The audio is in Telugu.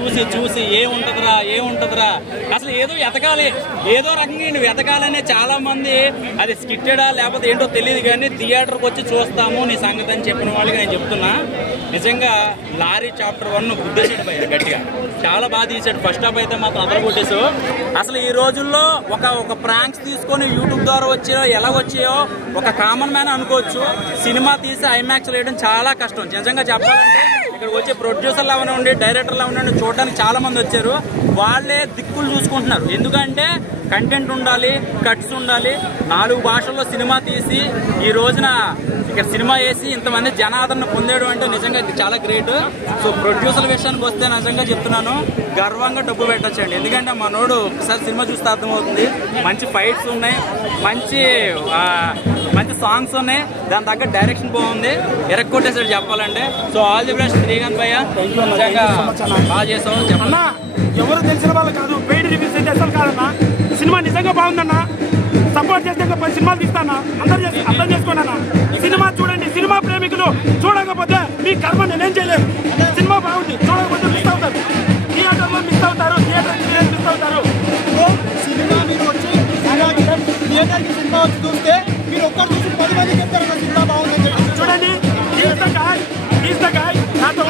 చూసి చూసి ఏముంటుందిరా అసలు ఏదో ఎతకాలి, ఏదో రకంగా నువ్వు ఎతకాలనే చాలా మంది అది స్కిట్టెడా లేకపోతే ఏంటో తెలియదు, కానీ థియేటర్కి వచ్చి చూస్తాము నీ సంగతి అని చెప్పిన వాళ్ళకి నేను చెప్తున్నా, నిజంగా లారీ చాప్టర్ 1 గుద్దేశాడు భయ్య గట్టిగా, చాలా బాగా తీసాడు. ఫస్ట్ హాఫ్ అయితే మాత్రం అదర కొట్టేసు. అసలు ఈ రోజుల్లో ఒక ప్రాంక్స్ తీసుకొని యూట్యూబ్ ద్వారా వచ్చాయో ఎలా వచ్చాయో ఒక కామన్ మ్యాన్ అనుకోవచ్చు. సినిమా తీసి ఐమాక్స్ వేయడం చాలా కష్టం నిజంగా చెప్పాలంటే. ఇక్కడ వచ్చే ప్రొడ్యూసర్లు అవనండి, డైరెక్టర్లు అవనండి, చూడడానికి చాలా మంది వచ్చారు. వాళ్ళే దిక్కులు చూసుకుంటున్నారు, ఎందుకంటే కంటెంట్ ఉండాలి, కట్స్ ఉండాలి. 4 భాషల్లో సినిమా తీసి ఈ రోజున ఇక్కడ సినిమా వేసి ఇంతమంది జనాదరణ పొందేయడం అంటే నిజంగా చాలా గ్రేట్. సో ప్రొడ్యూసర్ల విషయానికి వస్తే నిజంగా చెప్తున్నాను, గర్వంగా డబ్బు పెట్టచ్చండి. ఎందుకంటే మనోడు ఒకసారి సినిమా చూస్తే అర్థమవుతుంది, మంచి ఫైట్స్ ఉన్నాయి, మంచి సాంగ్స్ ఉన్నాయి, దాని తగ్గ డైరెక్షన్ బాగుంది, ఎరక్కొట్టేసాడు చెప్పాలంటే. So all the best Srikanth భయ్య, నిజంగా బాగా చేసావు. చెప్పన్నా ఎవరు తెలిసిన వాళ్ళు కాదు, పెయిడ్ రివ్యూస్ అయితే అసలు కాదన్నా. సినిమా నిజంగా బాగుందన్నా, సపోర్ట్ చేస్తే 10 సినిమాలు తీస్తానా, అందరూ అర్థం చేసుకోండి. సినిమా చూడండి, సినిమా ప్రేమికులు చూడకపోతే మీ కర్మ నేనేం చేయలేదు. సినిమా బాగుంది, చూడకపోతే మిస్ అవుతారు, థియేటర్లో మిస్ అవుతారు, మిస్ అవుతారు. సినిమా మీరు వచ్చి థియేటర్కి సినిమా వచ్చి చూస్తే మీరు ఒక్కరు చూసి 10 మంది చెప్తారు సినిమా బాగుందని చెప్పి. చూడండి, ఈజ్ ద గాయ్ నాతో